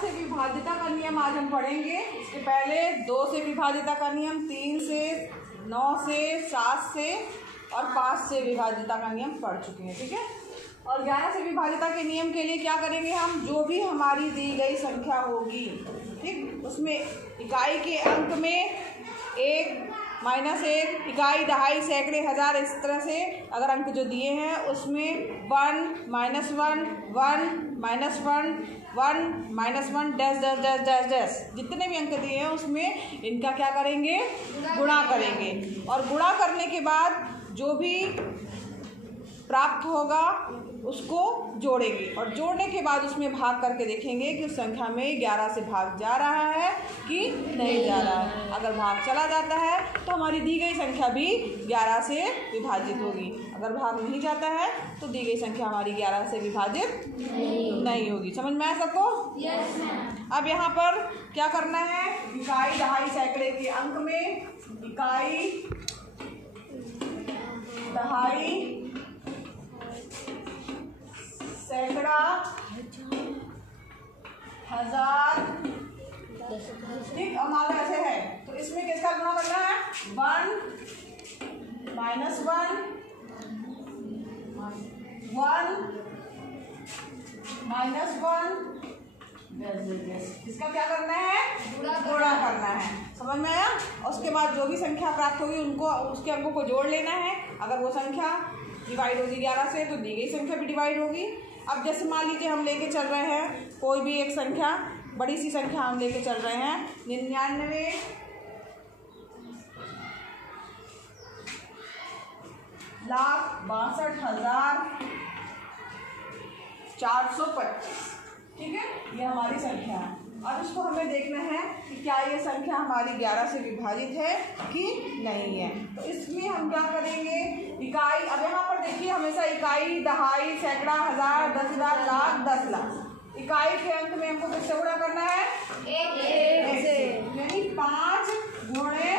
से विभाज्यता का नियम आज हम पढ़ेंगे। इसके पहले 2 से विभाज्यता का नियम, 3 से, 9 से, 7 से और 5 से विभाज्यता का नियम पढ़ चुके हैं, ठीक है। और 11 से विभाज्यता के नियम के लिए क्या करेंगे हम, जो भी हमारी दी गई संख्या होगी, ठीक, उसमें इकाई के अंक में 1, -1, इकाई, दहाई, सैकड़े, हज़ार, इस तरह से अगर अंक जो दिए हैं उसमें 1, -1, 1, -1, 1, -1, dash dash dash dash dash, जितने भी अंक दिए हैं उसमें इनका क्या करेंगे, गुणा करेंगे। और गुणा करने के बाद जो भी प्राप्त होगा उसको जोड़ेंगे और जोड़ने के बाद उसमें भाग करके देखेंगे कि उस संख्या में 11 से भाग जा रहा है कि नहीं जा रहा है। अगर भाग चला जाता है तो हमारी दी गई संख्या भी 11 से विभाजित होगी। अगर भाग नहीं जाता है तो दी गई संख्या हमारी 11 से विभाजित नहीं होगी। समझ में आया सबको? Yes ma'am. अब यहाँ पर क्या करना है, इकाई, दहाई, सैकड़े के अंक में इकाई, दहाई, सैकड़ा, हज़ार, ठीक, अब मान लो ऐसे है तो इसमें किसका गुणा करना है, 1, -1, 1, -1, इसका क्या करना है, गुणा करना है। समझ में आया? उसके बाद जो भी संख्या प्राप्त होगी उनको, उसके अंकों को जोड़ लेना है। अगर वो संख्या डिवाइड होगी 11 से तो दी गई संख्या भी डिवाइड होगी। अब जैसे मान लीजिए हम लेके चल रहे हैं कोई भी एक संख्या, बड़ी सी संख्या हम लेके चल रहे हैं 99,62,425, ठीक है, ये हमारी संख्या है। और इसको हमें देखना है कि क्या ये संख्या हमारी 11 से विभाजित है कि नहीं है। तो इसमें हम क्या करेंगे, इकाई, अब यहाँ पर देखिए हमेशा इकाई, दहाई, सैकड़ा, हज़ार, 10,000, लाख, 10 लाख, इकाई के अंक में हमको किससे गुणा करना है, 1 से, यानी 5 गुणे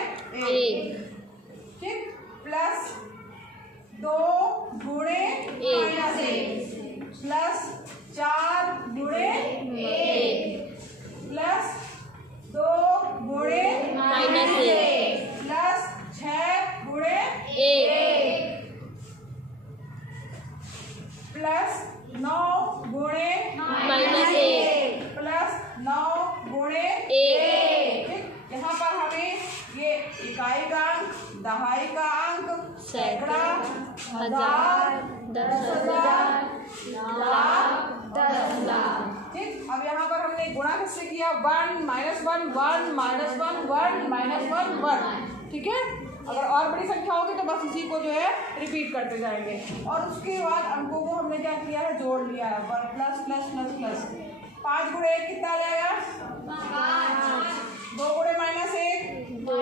1, ठीक, प्लस 2 गुणे -1, प्लस 4 गुणे 1, प्लस 2 गुणे -1, प्लस 6 गुणे 1, प्लस 9 गुणे -1, प्लस 9 गुणे 1, ठीक। यहाँ पर हमें ये इकाई का अंक, दहाई का अंक, सैकड़ा, हज़ार, 10,000, लाख, 10 लाख, ठीक। अब यहाँ पर हमने गुणा किससे किया, 1, -1, 1, -1, 1, -1, ठीक है। अगर और बड़ी संख्या होगी तो बस इसी को जो है रिपीट करते जाएंगे। और उसके बाद अंकों को हमने क्या किया है, जोड़ लिया है, प्लस प्लस प्लस प्लस। 5 गुणे 1 कितना आ जाएगा, 5, 2 गुणे -1, 2,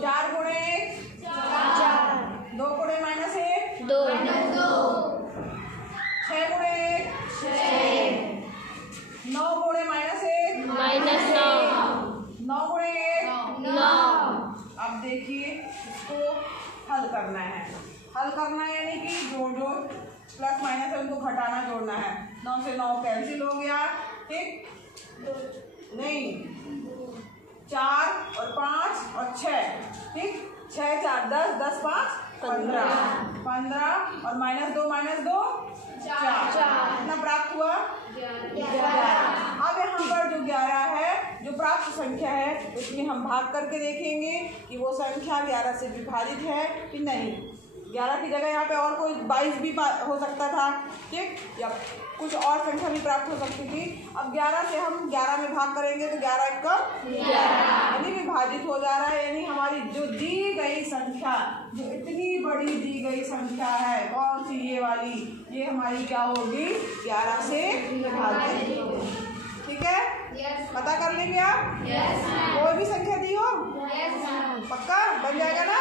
4 गुणे 1, 4, 2 गुणे -1, 2, 6 गुणे 1, 6, 9 गुणे -1, -9, 9 गुणे 1, 9। अब देखिए इसको हल करना है, हल करना है यानी कि जोड़ जोड़ प्लस माइनस है उनको घटाना जोड़ना है। 9 से 9 कैंसिल हो गया, ठीक, नहीं, 4 और 5 और 6, ठीक, 6, 4, 10, 10, 5, 15, 15 और -2, 4, कितना प्राप्त हुआ, 11। अब यहाँ पर जो 11 है, जो प्राप्त संख्या है, उसमें हम भाग करके देखेंगे कि वो संख्या 11 से विभाजित है कि नहीं। 11 की जगह यहाँ पे और कोई 22 भी हो सकता था, ठीक, या कुछ और संख्या भी प्राप्त हो सकती थी। अब 11 से हम 11 में भाग करेंगे तो 11 का 11 यानी विभाजित हो जा रहा है। यानी हमारी जो दी गई संख्या, जो इतनी बड़ी दी गई संख्या है, कौन सी, ये वाली, ये हमारी क्या होगी, 11 से विभाजित होगी, ठीक है। पता कर लेंगे आप, कोई भी संख्या दी हो, पक्का बन जाएगा ना।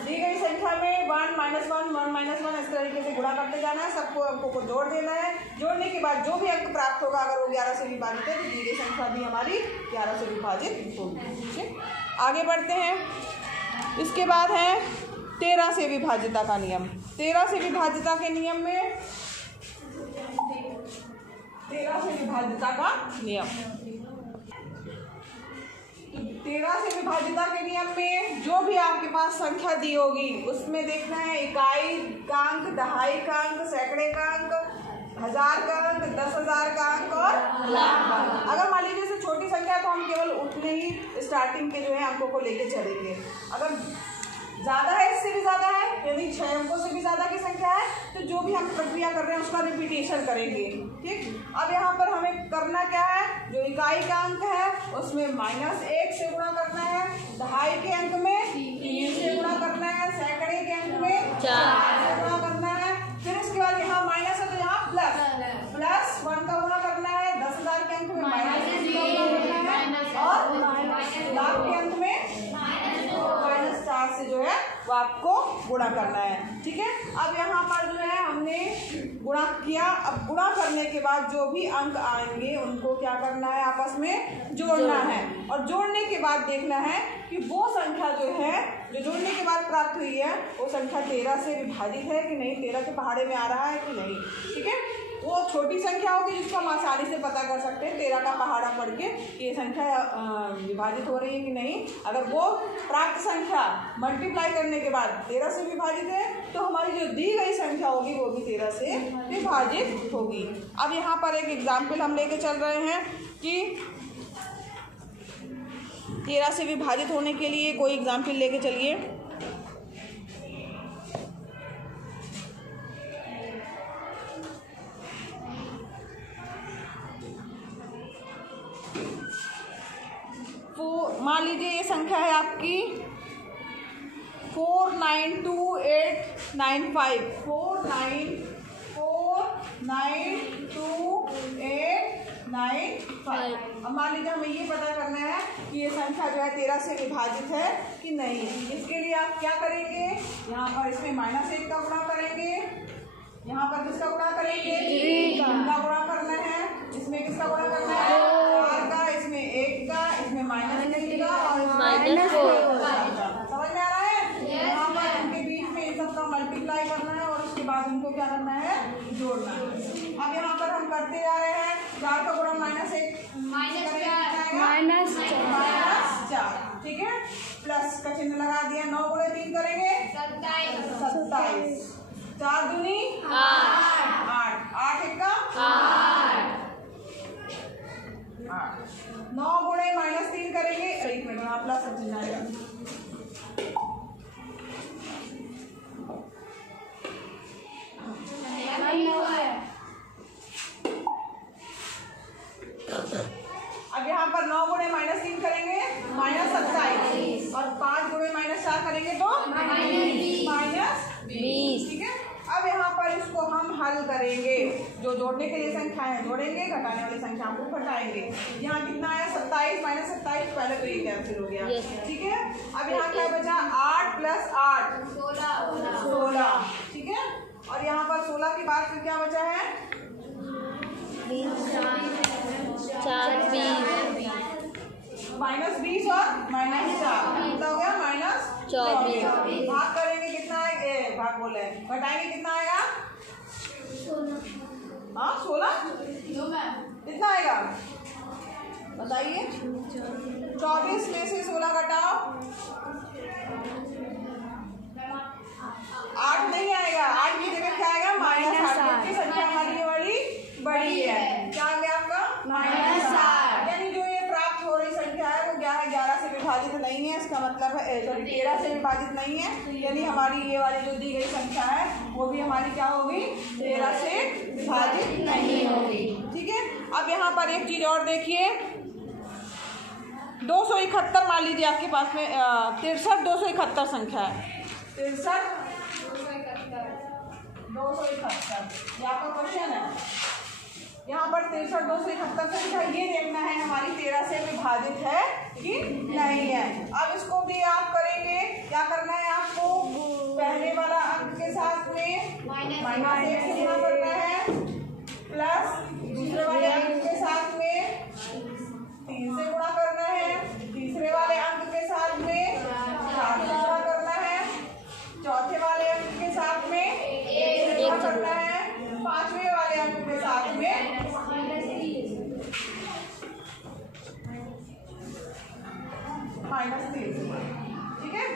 दी गई संख्या में 1, -1, 1, -1 इस तरीके से गुणा करते जाना है, सबको अंकों को जोड़ देना है। जोड़ने के बाद जो भी अंक प्राप्त होगा, अगर वो 11 से विभाजित है तो दी गई संख्या भी हमारी 11 से विभाजित होगी, ठीक। आगे बढ़ते हैं। इसके बाद है 13 से विभाज्यता का नियम। 13 से विभाज्यता के नियम में 13 से विभाज्यता का नियम। 13 से विभाज्यता के नियम में जो भी आपके पास संख्या दी होगी उसमें देखना है इकाई का अंक, दहाई का अंक, सैकड़े का अंक, 1000 का अंक, 10,000 का अंक और लाख का अंक। अगर मान लीजिए से छोटी संख्या है तो हम केवल उतने ही स्टार्टिंग के जो है अंकों को लेके चलेंगे। अगर ज़्यादा है, इससे भी ज़्यादा है, यानी 6 अंकों से भी ज़्यादा की संख्या है, तो जो भी हम प्रक्रिया कर रहे हैं उसका रिपीटेशन करेंगे। ठीक, अब यहाँ पर हमें करना क्या है, जो इकाई का अंक है उसमें -1 से गुणा करना है, दहाई के अंक में 3 से गुणा करना है, सैकड़े के अंक में 4 से गुणा करना है। फिर इसके बाद यहाँ माइनस है तो यहाँ प्लस 1 का गुणा करना है, 10,000 के अंक में -1 का गुणा करना है और लाख के अंक में -4 से जो है वो आपको गुणा करना है। ठीक है, अब यहाँ पर जो है हमने गुणा किया। अब गुणा करने के बाद जो भी अंक आएंगे उनको क्या करना है, आपस में जोड़ना है और जोड़ने के बाद देखना है कि वो संख्या जो है जो जोड़ने के बाद प्राप्त हुई है वो संख्या 13 से विभाजित है कि नहीं, 13 के पहाड़े में आ रहा है कि नहीं। ठीक है, वो छोटी संख्या होगी जिसको हम आसानी से पता कर सकते हैं 13 का पहाड़ा पढ़ के कि ये संख्या विभाजित हो रही है कि नहीं। अगर वो प्राप्त संख्या मल्टीप्लाई करने के बाद 13 से विभाजित है तो हमारी जो दी गई संख्या होगी वो भी 13 से विभाजित होगी। अब यहाँ पर एक एग्जाम्पल हम लेके चल रहे हैं कि 13 से विभाजित होने के लिए कोई एग्जाम्पल लेके चलिए। मान लीजिए ये संख्या है आपकी 492,895 492,895। अब मान लीजिए हमें ये पता करना है कि ये संख्या जो है 13 से विभाजित है कि नहीं। इसके लिए आप क्या करेंगे, यहाँ पर इसमें -1 का गुणा करेंगे, यहाँ पर किसका गुणा करेंगे, 3 का गुणा करना है, इसमें किसका गुणा करना है, 4 का, इसमें 1 का, इसमें -3 का और -4 का। समझ में आ रहा है? यहाँ पर इनके बीच में इन सब का मल्टीप्लाई करना है और उसके बाद इनको क्या करना है, जोड़ना है। अब यहाँ पर हम करते जा रहे हैं, 4 का गुणा -1 -4। ठीक है, प्लस का चिन्ह लगा दिया, 9 गुणे 3 करेंगे 27, 4 दूनी 8, 8 1 8, 9 गुणे -3 करेंगे, एक मिनट में प्लस का चिन्ह आएगा। अब यहाँ पर 9 गुणे -3 करेंगे -27 और 5 गुणे -4 करेंगे तो -20। ठीक है, अब यहाँ पर इसको हम हल करेंगे, जो जोड़ने के लिए संख्याएं जोड़ेंगे, घटाने वाली संख्याओं को घटाएंगे। यहाँ कितना है 27 -27, पहले तो ये कैंसिल हो गया। ठीक है, अब यहाँ क्या बचा, 8 + 8 16। ठीक है, और यहाँ पर 16 के बाद फिर क्या बचा है, 4 20 -20 और -4 कितना हो गया, -24। भाग करेंगे कितना आएगा, भाग बोले घटाएंगे कितना आएगा, 16 कितना आएगा बताइए। 24 में से 16 घटाओ, 8 नहीं आएगा, 8 की जगह क्या आएगा, -8 क्योंकि संख्या हमारी ये वाली बड़ी है। क्या आ गया आपका, -8। यानी जो ये प्राप्त हो रही संख्या है वो क्या है, 11 से विभाजित नहीं है। इसका मतलब है 13 से विभाजित नहीं है, यानी हमारी ये वाली जो दी गई संख्या है वो भी हमारी क्या होगी, 13 से विभाजित नहीं होगी। ठीक है, अब यहाँ पर एक चीज और देखिए, 271 मान लीजिए आपके पास में 63 271 संख्या है, 63 271 ये आपका क्वेश्चन है। यहाँ पर 63 271 संख्या ये देखना है हमारी 13 से विभाजित है कि नहीं है। अब इसको भी आप करेंगे, क्या करना है आपको, पहले वाला अंक के साथ में -1 से गुणा करना है, प्लस दूसरे वाले अंक के साथ में 3 से गुणा करना है, तीसरे वाले अंक के साथ में 4 से गुणा करना है, चौथे वाले अंक के साथ में 1 से गुणा करना है, 5वें वाले अंक के साथ में -3 से भाग, ठीक है।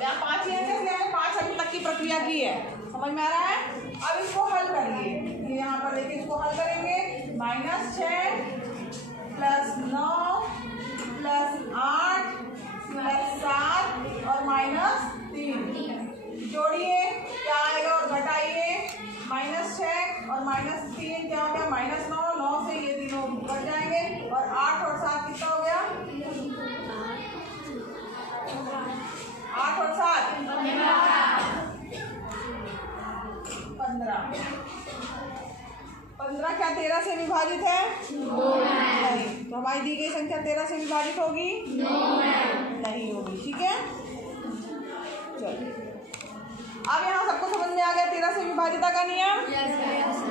यहाँ 5 ही अंक है, 5 अंक तक की प्रक्रिया की है, समझ में आ रहा है। अब इसको हल करिए, ये यहाँ पर लेके इसको हल करेंगे। -6 + 9 + 8 + 7 और -3 जोड़िए, क्या आएगा और घटाइए। -6 और -3 क्या हो गया, -9, 9 से ये तीनों कट जाएंगे और 8 और 7 कितना हो गया, 8 और 7 15। 15 क्या 13 से विभाजित है? नहीं। तो हमारी दी गई संख्या 13 से विभाजित होगी? नहीं होगी, ठीक है। चलो अब यहाँ सबको समझ में आ गया 13 से विभाजिता का नियम।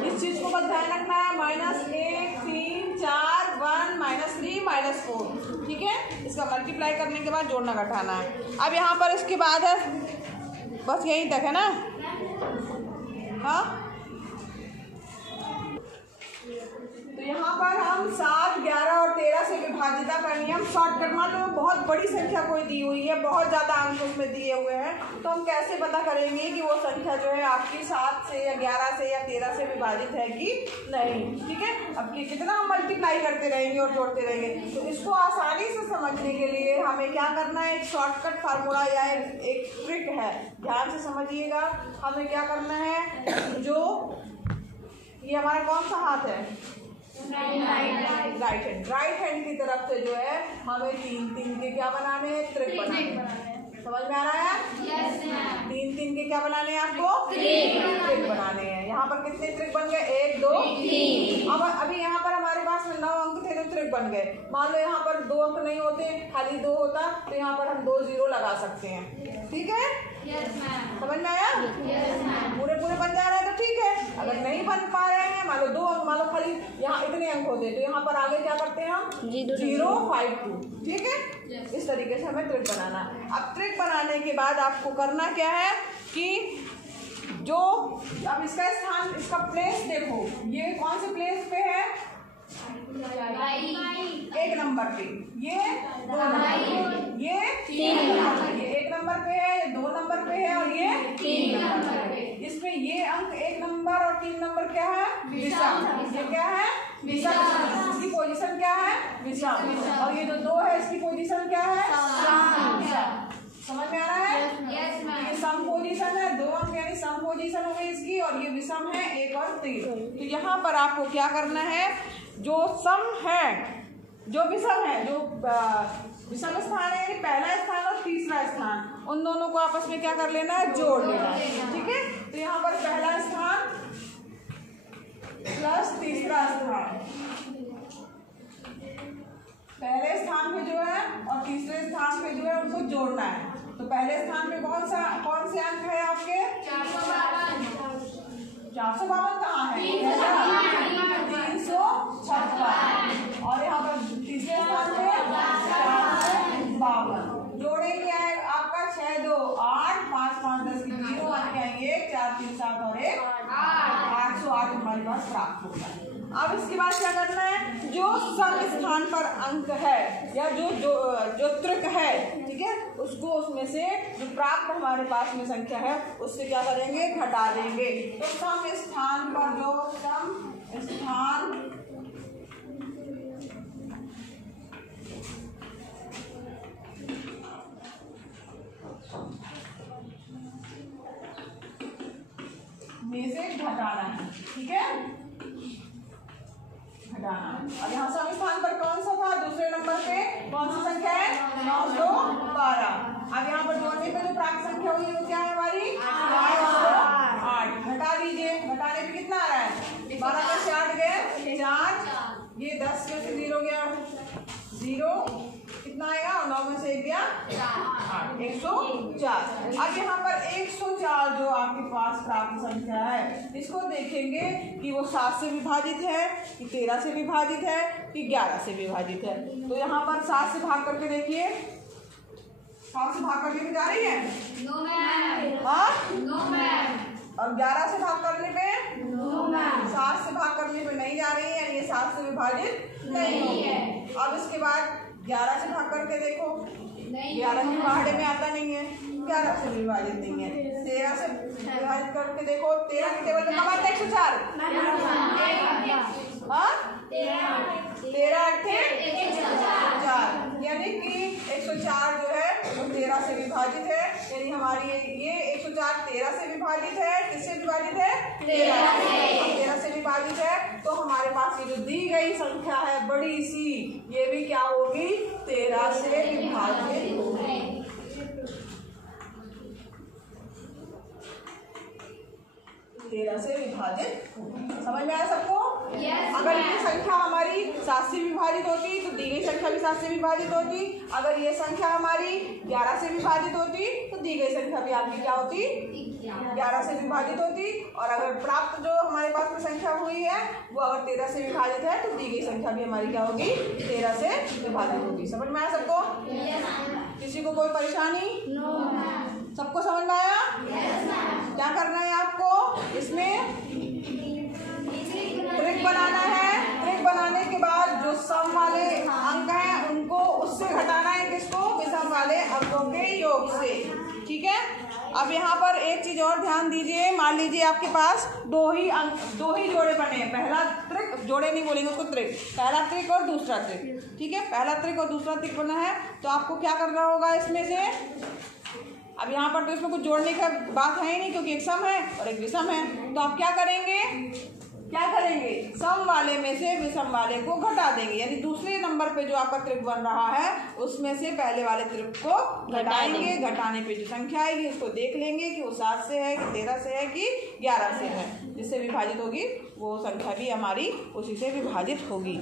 इस चीज को बस ध्यान रखना है, -1 3 4 1 -3 -4, ठीक है। इसका मल्टीप्लाई करने के बाद जोड़ना घटाना है। अब यहाँ पर इसके बाद है बस यहीं तक है ना, हाँ। तो यहाँ पर हम 7, 11 और 13 से विभाजिता का नियम शॉर्टकट, मान लो बहुत बड़ी संख्या कोई दी हुई है, बहुत ज़्यादा अंक उसमें दिए हुए हैं, तो हम कैसे पता करेंगे कि वो संख्या जो है आपकी 7 से या 11 से या 13 से विभाजित है कि नहीं, ठीक है। अब कितना हम मल्टीप्लाई करते रहेंगे और जोड़ते रहेंगे। तो इसको आसानी से समझने के लिए हमें क्या करना है, एक शॉर्टकट फार्मूला या एक ट्रिक है, ध्यान से समझिएगा। हमें क्या करना है, जो ये हमारा कौन सा हाथ है, राइट हैंड की तरफ से जो है हमें 3 के क्या बनाने हैं, त्रिक बनाने हैं। समझ में आ रहा है? 3 के क्या बनाने हैं आपको, त्रिक बनाने हैं। यहाँ पर कितने त्रिक बन गए, 1 2 3। अब अभी यहाँ पर हमारे पास में 9 अंक थे तो त्रिक बन गए। मान लो यहाँ पर 2 अंक नहीं होते, खाली 2 होता, तो यहाँ पर हम 2 0 लगा सकते हैं, ठीक है। समझ में आया? पूरे बन जा रहे हैं तो ठीक है। अगर नहीं बन पा रहे हैं, मान लो 2 अंक, मान लो खाली यहाँ इतने अंक होते, तो यहाँ पर आगे क्या करते हैं हम, 0 5 2, ठीक है। इस तरीके से हमें त्रिक बनाना। अब त्रिक बनाने के बाद आपको करना क्या है कि जो अब इसका स्थान, इसका प्लेस देखो, ये कौन से प्लेस पे है, 1 नंबर पे, ये 2 नंबर पे, ये 3 नंबर पे, ये 1 नंबर पे है, ये 2 नंबर पे है और ये 3 नंबर पे। इसमें ये अंक 1 नंबर और 3 नंबर क्या है, विषम। ये क्या है, विषम। इसकी पोजीशन क्या है, विषम। और ये जो 2 है इसकी पोजीशन क्या है, सम। समझ में आ रहा है? ये सम पोजीशन है, 2 अंक यानी सम पोजीशन हो गई इसकी, और ये विषम है 1 और 3। तो यहाँ पर आपको क्या करना है, जो सम है, जो विषम है, जो विषम स्थान है यानी पहला स्थान और तीसरा स्थान, उन दोनों को आपस में क्या कर लेना है, जोड़ लेना है, ठीक है। तो यहाँ पर पहला स्थान प्लस तीसरा स्थान, पहले स्थान पे जो है और तीसरे स्थान पे जो है उनको जोड़ना है। तो पहले स्थान पे कौन से अंक है आपके, 452 कहाँ है, 356। और यहाँ पर तीसरे स्थान पे 452। जोड़ेंगे आपका 6 2 8 5 5 10 की 0 आने आएंगे, 4 3 7 और 1 808 हमारे पास प्राप्त होगा। अब इसके बाद क्या करना है, जो सम स्थान पर अंक है या जो त्रिक है, ठीक है, उसको उसमें से जो प्राप्त हमारे पास में संख्या है उससे क्या करेंगे, घटा देंगे। तो सम स्थान पर जो सम स्थान में से घटाना है, ठीक है, घटाना। अब यहाँ सम स्थान पर कौन सा था, दूसरे नंबर पे कौन सी संख्या है, 9 2 12। अब यहाँ पर जोड़ने पे जो प्राप्त संख्या हुई वो क्या है हमारी, 8। घटा दीजिए, घटाने पे कितना आ रहा है, 12 में से 8 गए 4, ये 10 में से 0 गया 0, कितना आएगा, और 9 में से 1 गया 8, 104। अब यहाँ पर 104 जो आपके पास प्राप्त संख्या है, इसको देखेंगे कि वो 7 से विभाजित है कि 13 से विभाजित है कि 11 से विभाजित है। तो यहाँ पर 7 से भाग करके देखिए, 7 से भाग करके जा रही है, हाँ, और 11 से भाग करने पे 7 से भाग करने पे नहीं जा रही है, ये 7 से विभाजित नहीं है। अब इसके बाद 11 से भाग करके देखो, 11 के पहाड़े में आता नहीं है, 11 से विभाजित नहीं है। 13 से विभाजित करके देखो, 13 के टेबल में कब आता है 104? हाँ 13 अट्ठे 104, यानी कि 104 जो है वो 13 से विभाजित है। यानी हमारी ये 104 13 से विभाजित है। किससे विभाजित है? 13 से विभाजित है। तो हमारे पास ये जो दी गई संख्या है बड़ी सी, ये भी क्या होगी? 13 से विभाजित होगी। तेरह से विभाजित, समझ में आया सबको? अगर ये संख्या हमारी 7 से विभाजित होती तो दी गई संख्या भी 7 से विभाजित होती। अगर ये संख्या हमारी 11 से विभाजित होती तो दी गई संख्या भी आपकी क्या होती? 11 से विभाजित होती। और अगर प्राप्त जो हमारे पास में संख्या हुई है वो अगर 13 से विभाजित है तो दी गई संख्या भी हमारी क्या होगी? 13 से विभाजित होगी। समझ में आया सबको? किसी को कोई परेशानी? सबको समझ में आया? क्या करना है आपको? इसमें ट्रिक बनाना है। ट्रिक बनाने के बाद जो सम वाले अंक हैं उनको उससे घटाना है। किसको? विषम वाले अंकों के योग से। ठीक है। अब यहाँ पर एक चीज और ध्यान दीजिए। मान लीजिए आपके पास दो ही जोड़े बने हैं। पहला त्रिक, जोड़े नहीं बोलेंगे उसको, त्रिक। पहला त्रिक और दूसरा त्रिक। ठीक है, पहला त्रिक और दूसरा त्रिक बना है। तो आपको क्या करना होगा इसमें से? अब यहाँ पर तो इसमें कुछ जोड़ने का बात है ही नहीं, क्योंकि एक सम है और एक विषम है। तो आप क्या करेंगे? सम वाले में से विषम वाले को घटा देंगे। यानी दूसरे नंबर पे जो आपका त्रिक बन रहा है उसमें से पहले वाले त्रिक को घटाएंगे। घटाने पे जो संख्या आएगी उसको देख लेंगे कि वो 7 से है कि 13 से है कि 11 से है। जिससे विभाजित होगी वो संख्या भी हमारी उसी से विभाजित होगी।